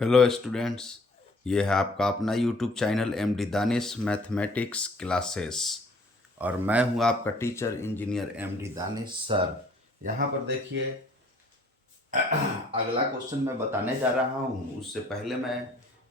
Hello students, ये है आपका अपना YouTube channel MD Danish mathematics classes और मैं हूँ आपका teacher engineer MD Danish sir. यहाँ पर देखिए अगला क्वेश्चन मैं बताने जा रहा हूँ। उससे पहले मैं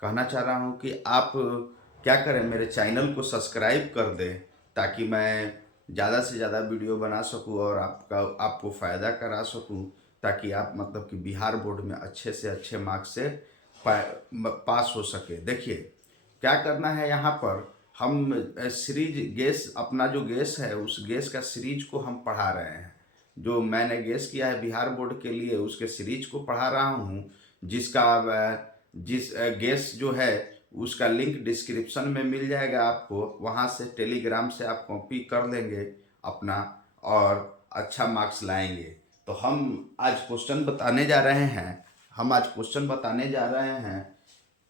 कहना चाह रहा हूँ कि आप क्या करें, मेरे चैनल को सब्सक्राइब कर दें ताकि मैं ज़्यादा से ज़्यादा वीडियो बना सकूँ और आपको फ़ायदा करा सकूँ, ताकि आप मतलब कि बिहार बोर्ड में अच्छे से अच्छे मार्क्स से पास हो सके। देखिए क्या करना है, यहाँ पर हम सीरीज गैस, अपना जो गैस है उस गैस का सीरीज को हम पढ़ा रहे हैं। जो मैंने गैस किया है बिहार बोर्ड के लिए उसके सीरीज को पढ़ा रहा हूँ, जिसका जिस गैस जो है उसका लिंक डिस्क्रिप्शन में मिल जाएगा आपको। वहाँ से टेलीग्राम से आप कॉपी कर लेंगे अपना और अच्छा मार्क्स लाएंगे। तो हम आज क्वेश्चन बताने जा रहे हैं।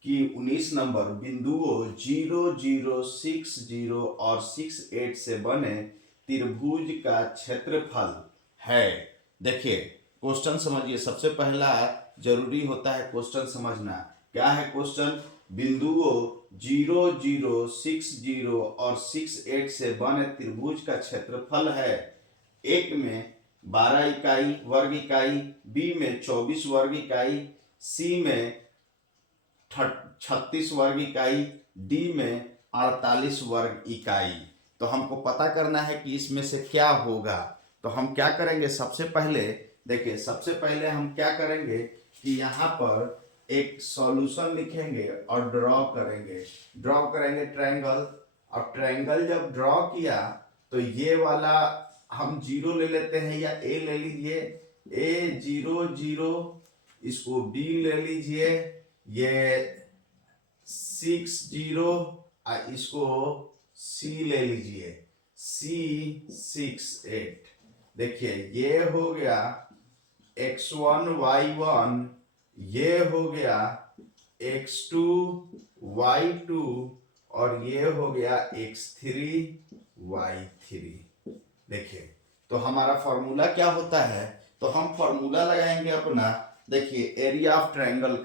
कि 19 नंबर बिंदुओं 0, 0, 6, 0 और 6, 8 से बने त्रिभुज का क्षेत्रफल है। देखिए क्वेश्चन समझिए, सबसे पहला जरूरी होता है क्वेश्चन समझना। क्या है क्वेश्चन? बिंदुओं 0, 0, 6, 0 और 6, 8 से बने त्रिभुज का क्षेत्रफल है। एक में 12 इकाई वर्ग इकाई, बी में 24 वर्ग इकाई, सी में 36 वर्ग इकाई, डी में 48 वर्ग इकाई। तो हमको पता करना है कि इसमें से क्या होगा। तो हम क्या करेंगे, सबसे पहले देखिए, सबसे पहले हम क्या करेंगे कि यहाँ पर एक सॉल्यूशन लिखेंगे और ड्रॉ करेंगे ट्रायंगल। और ट्रायंगल जब ड्रॉ किया तो ये वाला हम जीरो ले लेते हैं, या ए ले लीजिए, ए 0, 0, इसको बी ले लीजिए, ये 6, 0, इसको सी ले लीजिए, सी 6, 8। देखिए ये हो गया x1 y1, ये हो गया x2 y2 और ये हो गया x3 y3। देखिए तो हमारा फॉर्मूला क्या होता है, तो हम फॉर्मूला लगाएंगे अपना। देखिए एरिया ऑफ ट्रायंगल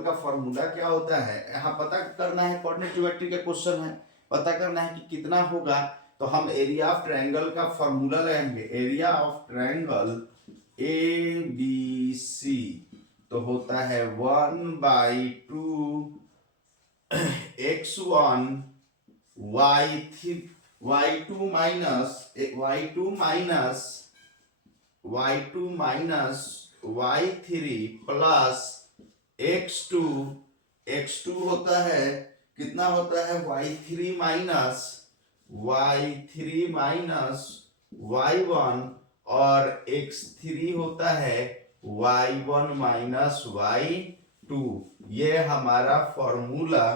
का फॉर्मूला क्या होता है, यहाँ पता करना है, कोऑर्डिनेट ज्योमेट्री के क्वेश्चन है, पता करना है कि कितना होगा। तो हम एरिया ऑफ ट्रायंगल का फॉर्मूला लगाएंगे। Area of triangle A B C तो होता है 1/2 x1 y3 y2 minus y3 plus x2 होता है, कितना होता है y3 माइनस y1 और x3 होता है y1 माइनस y2। ये हमारा फॉर्मूला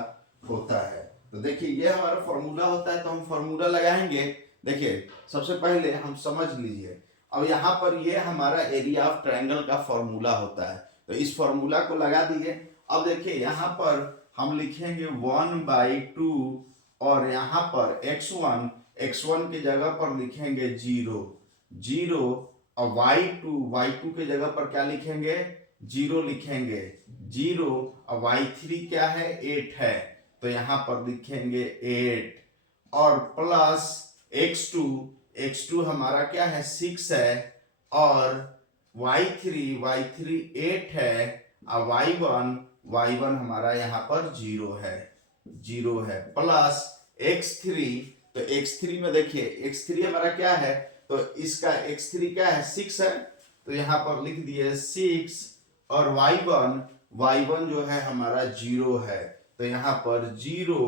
होता है। तो देखिए ये हमारा फॉर्मूला होता है, तो हम फॉर्मूला लगाएंगे। देखिए सबसे पहले हम समझ लीजिए, अब यहाँ पर ये हमारा एरिया ऑफ ट्रायंगल का फॉर्मूला होता है, तो इस फॉर्मूला को लगा दिए। अब देखिए यहाँ पर हम लिखेंगे 1/2 और यहाँ पर x1 के जगह पर लिखेंगे 0 और y2 के जगह पर क्या लिखेंगे, 0 लिखेंगे 0 और y3 क्या है, 8 है, तो यहाँ पर लिखेंगे 8 और प्लस x2 हमारा क्या है 6 है और y3 8 है और y1 हमारा यहाँ पर 0 है प्लस x3। तो x3 में देखिए x3 हमारा क्या है, तो इसका x3 क्या है 6 है, तो यहाँ पर लिख दिए 6 और y1 जो है हमारा 0 है, तो यहाँ पर 0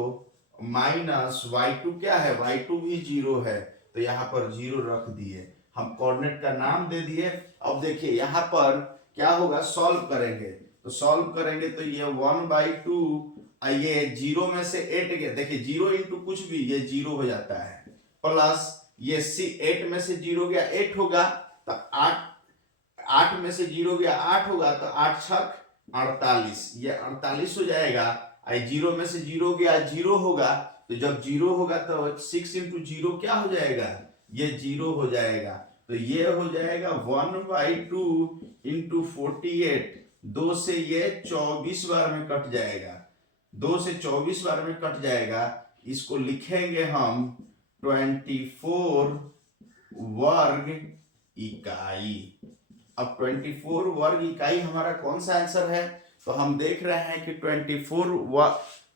माइनस y2 क्या है, y2 भी 0 है, तो यहाँ पर 0 रख दिए, हम कोऑर्डिनेट का नाम दे दिए। अब देखिए यहाँ पर क्या होगा, सॉल्व करेंगे तो ये 1/2 ये 0 में से 8 गया, देखिए 0 इंटू कुछ भी ये 0 हो जाता है, प्लस ये 8 में से 0 गया 8 होगा, तो 8 में से 0 गया 8 होगा, तो 8 छक 48, ये 48 हो जाएगा। 0 में से 0 गया 0 होगा, तो जब 0 होगा तो 6 इंटू 0 क्या हो जाएगा, ये 0 हो जाएगा, तो ये हो जाएगा 1/2 इंटू 48 2 से ये 24 बार में कट जाएगा, 2 से 24 बार में कट जाएगा। इसको लिखेंगे हम 24 वर्ग इकाई। अब 24 वर्ग इकाई हमारा कौन सा आंसर है? तो हम देख रहे हैं कि 24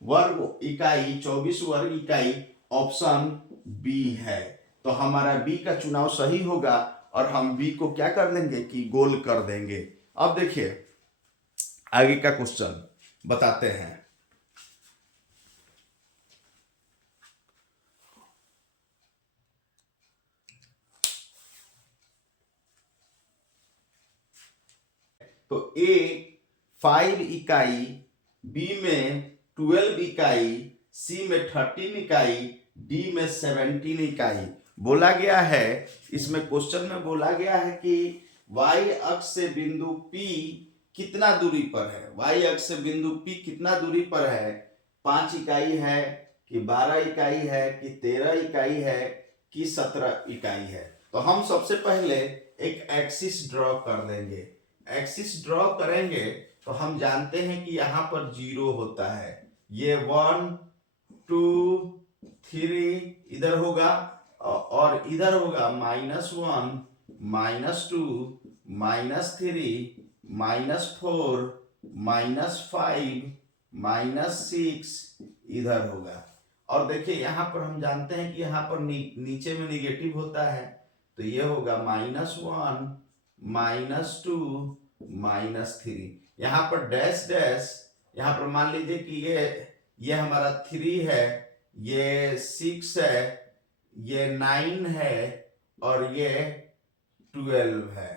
वर्ग इकाई, 24 वर्ग इकाई ऑप्शन बी है। तो हमारा बी का चुनाव सही होगा और हम बी को क्या कर देंगे कि गोल कर देंगे। अब देखिए आगे का क्वेश्चन बताते हैं। तो ए 5 इकाई, बी में 12 इकाई, सी में 13 इकाई, डी में 17 इकाई बोला गया है। इसमें क्वेश्चन में बोला गया है कि y अक्ष से बिंदु P कितना दूरी पर है। y अक्ष से बिंदु P कितना दूरी पर है? 5 इकाई है कि 12 इकाई है कि 13 इकाई है कि 17 इकाई है? तो हम सबसे पहले एक एक्सिस ड्रॉ कर देंगे। एक्सिस ड्रॉ करेंगे तो हम जानते हैं कि यहाँ पर 0 होता है, ये 1 2 3 इधर होगा और इधर होगा -1 -2 -3 -4 -5 -6 इधर होगा। और देखिए यहाँ पर हम जानते हैं कि यहाँ पर नीचे में निगेटिव होता है, तो ये होगा -1 -2 -3। यहाँ पर डैश डैश, यहाँ पर मान लीजिए कि ये हमारा 3 है, ये 6 है, ये 9 है और ये 12 है।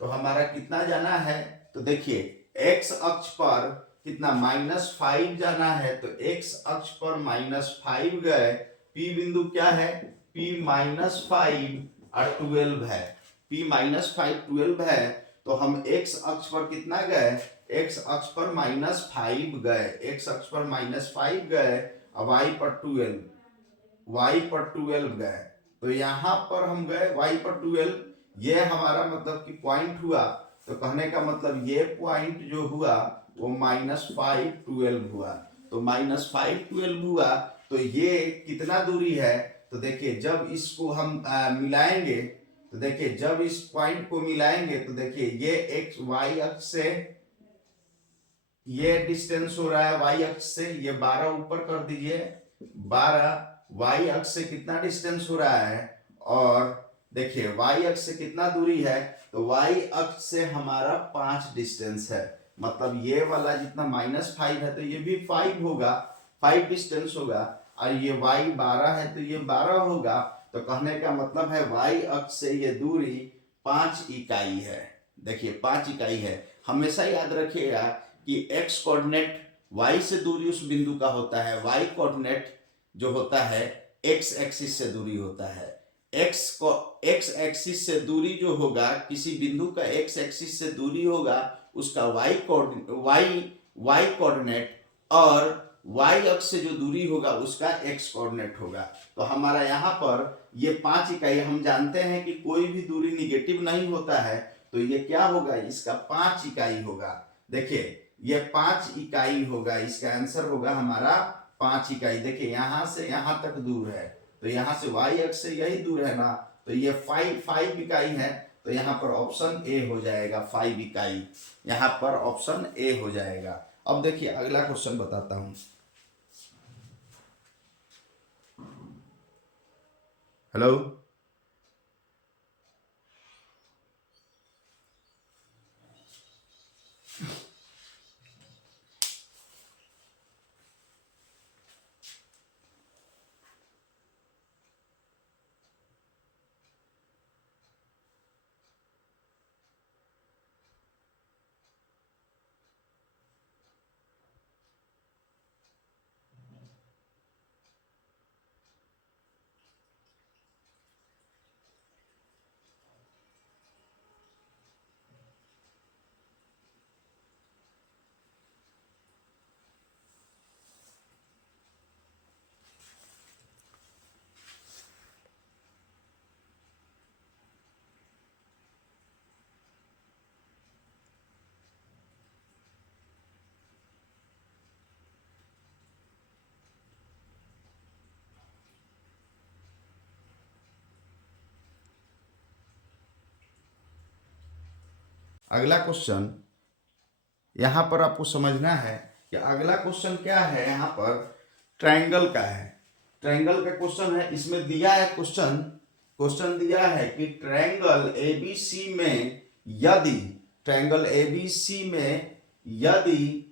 तो हमारा कितना जाना है? तो देखिए x अक्ष पर कितना -5 जाना है, तो x अक्ष पर -5 गए। P बिंदु क्या है? P -5 और 12 है। P -5 12 है, तो हम x अक्ष पर कितना गए? x अक्ष पर -5 गए, x अक्ष पर -5 गए और y पर 12 गए। तो यहाँ पर हम गए y पर 12, ये हमारा मतलब कि पॉइंट हुआ। तो कहने का मतलब ये पॉइंट जो हुआ वो -5 12 हुआ। तो -5 12 हुआ, तो ये कितना दूरी है? तो देखिए जब इसको हम मिलाएंगे, तो देखिए जब इस पॉइंट को मिलाएंगे तो देखिए ये एक्स वाई अक्ष से ये डिस्टेंस हो रहा है, वाई अक्ष से ये 12 ऊपर कर दीजिए, 12 वाई अक्ष से कितना डिस्टेंस हो रहा है? और देखिए वाई अक्ष से कितना दूरी है? तो वाई अक्ष से हमारा 5 डिस्टेंस है, मतलब ये वाला जितना -5 है तो ये भी 5 होगा, 5 डिस्टेंस होगा। और ये वाई 12 है तो ये 12 होगा। तो कहने का मतलब है वाई अक्ष से ये दूरी 5 इकाई है। देखिए 5 इकाई है। हमेशा याद रखिएगा कि x कोऑर्डिनेट y से दूरी उस बिंदु का होता है, y कोऑर्डिनेट जो होता है x एक्सिस से दूरी होता है। x एक्सिस से दूरी जो होगा, किसी बिंदु का x एक्सिस से दूरी होगा, उसका y कोऑर्डिनेट और y अक्ष से जो दूरी होगा उसका x कोऑर्डिनेट होगा। तो हमारा यहाँ पर ये 5 इकाई, हम जानते हैं कि कोई भी दूरी निगेटिव नहीं होता है, तो ये क्या होगा? इसका 5 इकाई होगा। देखिए ये 5 इकाई होगा, इसका आंसर होगा हमारा 5 इकाई। देखिए यहां से यहां तक दूर है, तो यहां से y अक्ष से यही दूर है ना, तो ये 5 इकाई है। तो यहाँ पर ऑप्शन ए हो जाएगा, 5 इकाई, यहाँ पर ऑप्शन ए हो जाएगा। अब देखिए अगला क्वेश्चन बताता हूं। हेलो, अगला क्वेश्चन यहाँ पर आपको समझना है कि अगला क्वेश्चन क्या है। यहाँ पर ट्रायंगल का है, ट्रायंगल का क्वेश्चन है। इसमें दिया है क्वेश्चन दिया है कि ट्रायंगल एबीसी में यदि ट्रायंगल एबीसी में यदि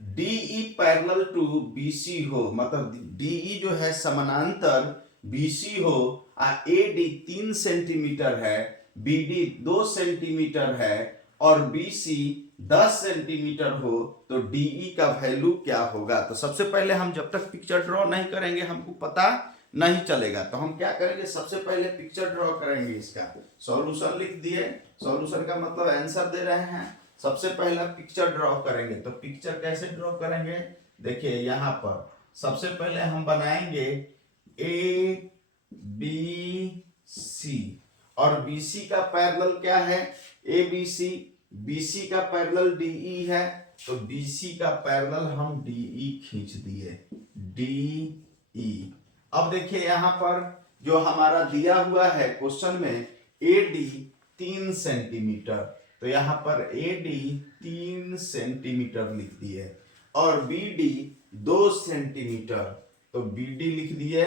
डीई पैरेलल टू बीसी हो, मतलब डीई जो है समानांतर बीसी हो, एडी 3 सेंटीमीटर है, बीडी 2 सेंटीमीटर है और बीसी 10 सेंटीमीटर हो, तो डीई का वैल्यू क्या होगा। तो सबसे पहले हम जब तक पिक्चर ड्रॉ नहीं करेंगे हमको पता नहीं चलेगा। तो हम क्या करेंगे, सबसे पहले पिक्चर ड्रॉ करेंगे, इसका सॉल्यूशन लिख दिए। सॉल्यूशन का मतलब आंसर दे रहे हैं। सबसे पहला पिक्चर ड्रॉ करेंगे। तो पिक्चर कैसे ड्रॉ करेंगे, देखिए यहाँ पर सबसे पहले हम बनाएंगे ए बी सी, और बीसी का पैरेलल क्या है, ए बी सी। बीसी का पैरेलल डीई है, तो बीसी का पैरेलल हम डीई खींच दिए, डीई। अब देखिए यहाँ पर जो हमारा दिया हुआ है क्वेश्चन में एडी 3 सेंटीमीटर, तो यहाँ पर एडी 3 सेंटीमीटर लिख दिए और बीडी 2 सेंटीमीटर, तो बीडी लिख दिए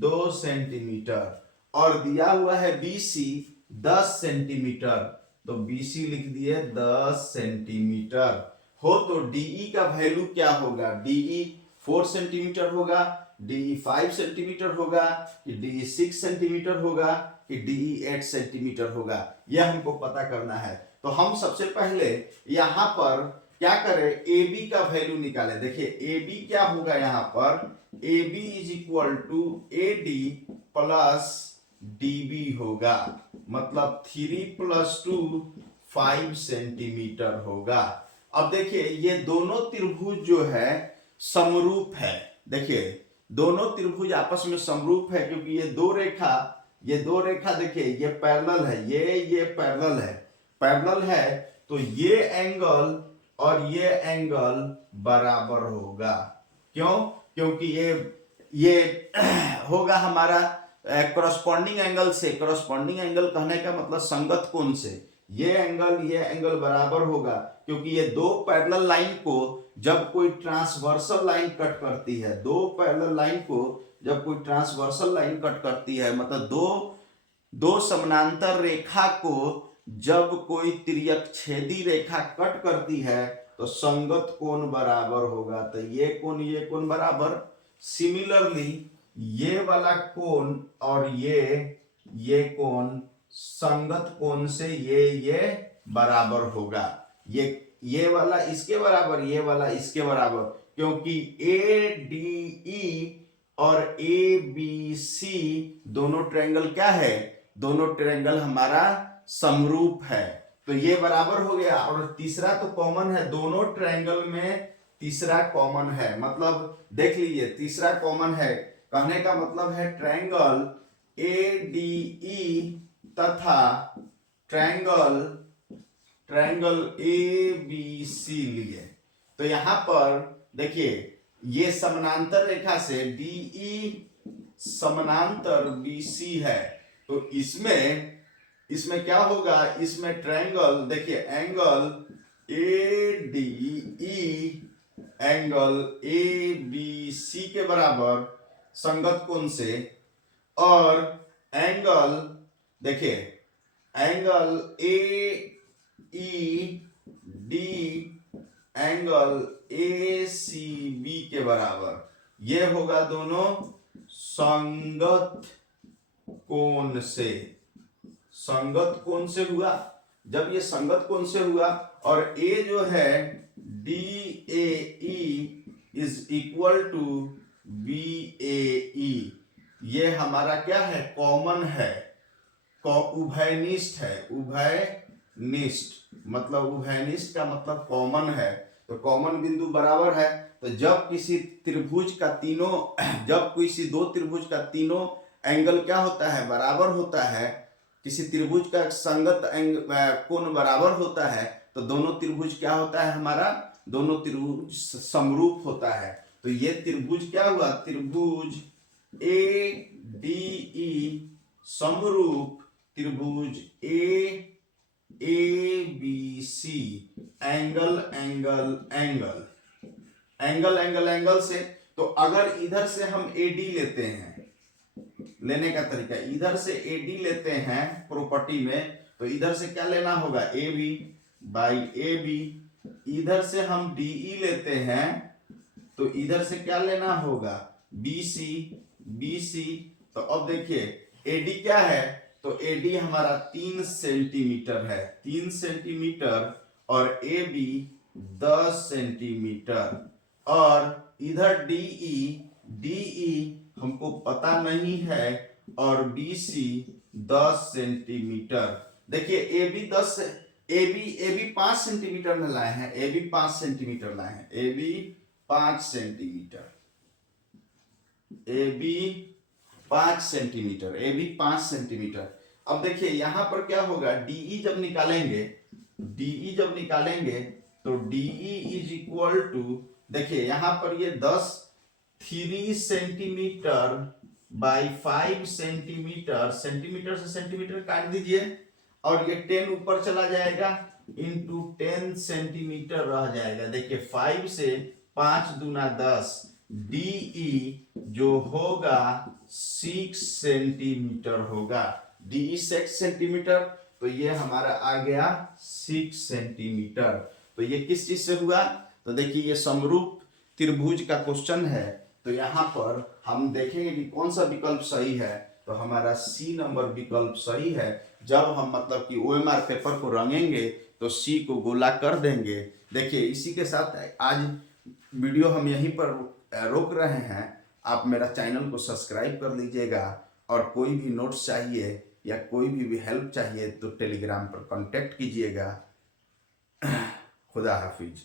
2 सेंटीमीटर। और दिया हुआ है बीसी 10 सेंटीमीटर, तो बीसी लिख दिए 10 सेंटीमीटर हो। तो डीई का वैल्यू क्या होगा, डीई 4 सेंटीमीटर होगा, डीई 5 सेंटीमीटर होगा, कि डीई 6 सेंटीमीटर होगा, कि डीई 8 सेंटीमीटर होगा, यह हमको पता करना है। तो हम सबसे पहले यहाँ पर क्या करें, ए बी का वैल्यू निकालें। देखिए ए बी क्या होगा, यहाँ पर A B is equal to A D plus D B होगा, मतलब 3 + 2 5 सेंटीमीटर होगा। अब देखिए ये दोनों त्रिभुज जो है समरूप है। देखिए दोनों त्रिभुज आपस में समरूप है, क्योंकि ये दो रेखा देखिए ये पैरेलल है, ये पैरेलल है, तो ये एंगल और ये एंगल बराबर होगा। क्यों, क्योंकि ये होगा हमारा कॉरस्पॉन्डिंग एंगल से। कॉरस्पॉन्डिंग एंगल कहने का मतलब संगत कोण से ये एंगल बराबर होगा, क्योंकि ये दो पैरेलल लाइन को जब कोई ट्रांसवर्सल लाइन कट करती है, दो पैरेलल लाइन को जब कोई ट्रांसवर्सल लाइन कट करती है, मतलब दो समानांतर रेखा को जब कोई तिर्यक छेदी रेखा कट करती है, तो संगत कोण बराबर होगा। तो ये कोण बराबर। सिमिलरली ये वाला कोण और ये कोण संगत कोण से ये बराबर होगा। ये वाला इसके बराबर, ये वाला इसके बराबर, क्योंकि ए डी ई और ए बी सी दोनों ट्रायंगल क्या है, दोनों ट्रायंगल हमारा समरूप है, तो ये बराबर हो गया। और तीसरा तो कॉमन है, दोनों ट्रायंगल में तीसरा कॉमन है, मतलब देख लीजिए तीसरा कॉमन है, कहने का मतलब है ट्रायंगल ए डी ई तथा ट्रायंगल ए बी सी लिए। तो यहां पर देखिए ये समानांतर रेखा से डीई समानांतर बीसी है, तो इसमें क्या होगा, इसमें ट्रायंगल देखिए angle A D E angle A B C के बराबर संगत कोण से, और एंगल देखिए angle A E D angle A C B के बराबर, ये होगा दोनों संगत कोण से। संगत कोण से हुआ, जब ये संगत कोण से हुआ, और ए जो है D A E is equal to B A E, ये हमारा क्या है, कॉमन है, उभयनिष्ठ है। उभयनिष्ठ मतलब उभयनिष्ठ का मतलब कॉमन है, तो कॉमन बिंदु बराबर है। तो जब किसी दो त्रिभुज का तीनों एंगल क्या होता है, बराबर होता है, किसी त्रिभुज का संगत कोण बराबर होता है, तो दोनों त्रिभुज क्या होता है हमारा, दोनों त्रिभुज समरूप होता है। तो ये त्रिभुज क्या हुआ, त्रिभुज ए डी ई समरूप त्रिभुज A A B C, angle angle angle, angle angle angle से, तो अगर इधर से हम एडी लेते हैं, लेने का तरीका, इधर से एडी लेते हैं प्रॉपर्टी में, तो इधर से क्या लेना होगा, A B by A B, इधर से हम डीई लेते हैं तो इधर से क्या लेना होगा, बी सी, बी सी। तो अब देखिए एडी क्या है, तो एडी हमारा 3 सेंटीमीटर है, 3 सेंटीमीटर, और ए बी 10 सेंटीमीटर, और इधर डीई, डीई हमको पता नहीं है, और बी सी 10 सेंटीमीटर। देखिए A B 10, A B 5 centimetre में लाए हैं, ए बी 5 सेंटीमीटर लाए हैं, A B 5 centimetre, A B 5 centimetre, A B 5 centimetre. अब देखिए यहां पर क्या होगा, डीई जब निकालेंगे, डीई जब निकालेंगे तो डीई इज इक्वल टू, देखिए यहां पर ये 3 सेंटीमीटर बाई 5 सेंटीमीटर, सेंटीमीटर से सेंटीमीटर काट दीजिए, और ये 10 ऊपर चला जाएगा, इंटू 10 सेंटीमीटर रह जाएगा। देखिए 5 से 5 दूना 10, डीई जो होगा 6 सेंटीमीटर होगा, डीई 6 सेंटीमीटर, तो ये हमारा आ गया 6 सेंटीमीटर। तो ये किस चीज से हुआ, तो देखिए ये समरूप त्रिभुज का क्वेश्चन है, तो यहाँ पर हम देखेंगे कि कौन सा विकल्प सही है, तो हमारा सी नंबर विकल्प सही है। जब हम मतलब कि ओएमआर पेपर को रंगेंगे तो सी को गोला कर देंगे। देखिए इसी के साथ आज वीडियो हम यहीं पर रोक रहे हैं। आप मेरा चैनल को सब्सक्राइब कर लीजिएगा, और कोई भी नोट्स चाहिए या कोई भी हेल्प चाहिए तो टेलीग्राम पर कांटेक्ट कीजिएगा। खुदा हाफिज।